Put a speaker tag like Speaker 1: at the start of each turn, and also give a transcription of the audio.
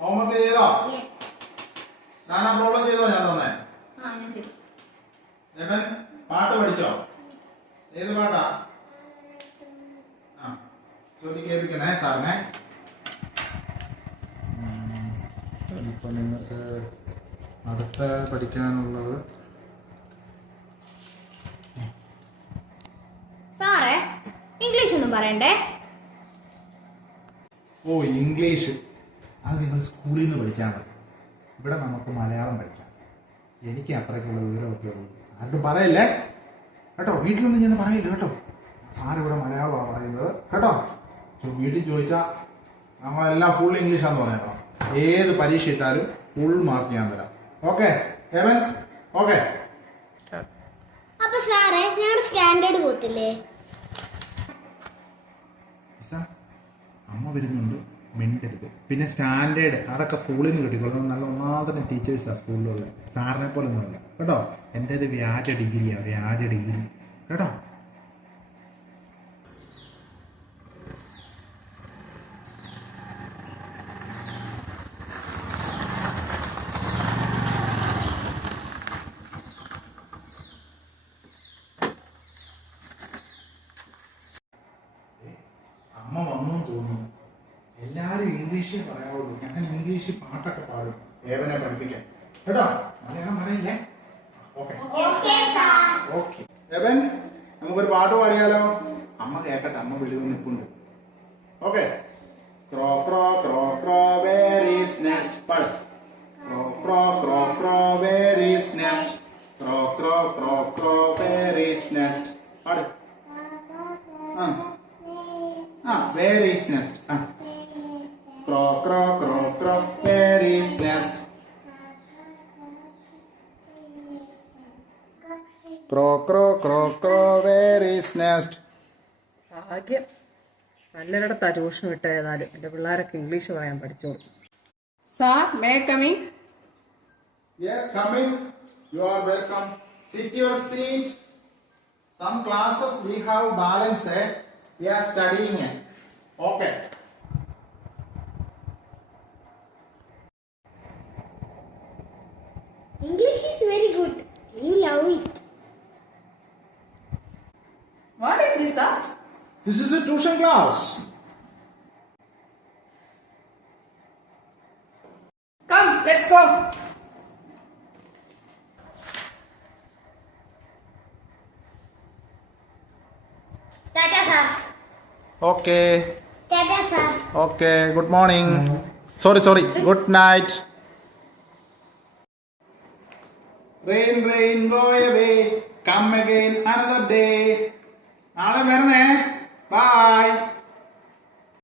Speaker 1: Homework ചെയ്തോ? ഞാൻ ആ പ്രോബ്ലം ചെയ്തോ ഞാൻ തന്നെ?
Speaker 2: ആ ഞാൻ ചെയ്തു.
Speaker 1: ലെവൻ പാട്ട് പഠിച്ചോ? ഏത് പാട്ടാ? ആ ചോദി കേൾപ്പിക്കണേ സാറിനെ. ഇപ്പൊ നിങ്ങൾക്ക് അടുത്ത പഠിക്കാനുള്ളത്
Speaker 2: സാറേ ഇംഗ്ലീഷ് ഒന്നും പറയണ്ടേ?
Speaker 1: ഓ ഇംഗ്ലീഷ്. അത് നിങ്ങൾ സ്കൂളിൽ നിന്ന് പഠിച്ചാൽ മതി. ഇവിടെ നമുക്ക് മലയാളം പഠിക്കാം. എനിക്ക് അത്രയ്ക്കുള്ള വിവരമൊക്കെ ഉള്ളൂ. ആരോടും പറയല്ലേ? കേട്ടോ വീട്ടിലൊന്നും ഞാൻ പറയില്ല കേട്ടോ. സാറിവിടെ ഇവിടെ മലയാളമാണ് പറയുന്നത്. കേട്ടോ? വീട്ടിൽ ചോദിച്ചാൽ നമ്മളെല്ലാം ഫുൾ ഇംഗ്ലീഷാന്ന് പറയണം ഏത് പരീക്ഷ ഇട്ടാലും ഫുൾ മാർക്ക് ഞാൻ തരാം. ഓക്കെ ഏവൻ ഓക്കെ
Speaker 2: അപ്പൊ സാറേ ഞങ്ങളുടെ സ്റ്റാൻഡേർഡ് പോത്തില്ലേ?
Speaker 1: അമ്മ വരുന്നുണ്ട്. മിണ്ടരുത്. പിന്നെ സ്റ്റാൻഡേർഡ് അതൊക്കെ സ്കൂളിൽ നിന്ന് കിട്ടിക്കോളും. നല്ല ഒന്നാമത്തെ ടീച്ചേഴ്സാണ് സ്കൂളിലുള്ള സാറിനെ പോലെ ഒന്നുമല്ല കേട്ടോ? എന്റേത് വ്യാജ ഡിഗ്രിയാണ് വ്യാജ ഡിഗ്രി കേട്ടോ? എല്ലാരും ഇംഗ്ലീഷേ പറയാവുള്ളൂ. ഞാൻ ഇംഗ്ലീഷ് പാട്ടൊക്കെ പാടും. ഏവനെ പഠിപ്പിക്കാൻ. കേട്ടോ? മലയാളം പറയില്ലേ? ഓക്കെ. ഓക്കെ ഏവൻ നമുക്കൊരു പാട്ട് പാടിയാലോ? അമ്മ കേക്കട്ടെ. അമ്മ വിളിവ് നിൽപ്പുണ്ട്. Okay. Crow crow crow crow very nest പാട്. Crow crow crow crow very nest crow crow crow crow very nest പാട്. ആ. ആ very is crow where is nest crow crow crow crow where is nest
Speaker 3: ഭാഗ്യം നല്ലൊരിടത്താ tuition വിട്ടേതാലും എന്റെ പിള്ളേരൊക്കെ English പറയാൻ പഠിച്ചോളൂ sir may coming
Speaker 1: Yes, come in. You are welcome. Sit your seat. Some classes we have balance. Eh? We are studying. Eh? Okay.
Speaker 2: English is very good. You love it.
Speaker 3: What is this, sir?
Speaker 1: This is a tuition class.
Speaker 3: Come, let's go.
Speaker 2: Tata, sir.
Speaker 1: Okay.
Speaker 2: Tata, sir.
Speaker 1: Okay, good morning. Sorry, sorry. Good night. Rain, rain, go away. Come again another day. നാളെ വരണേ by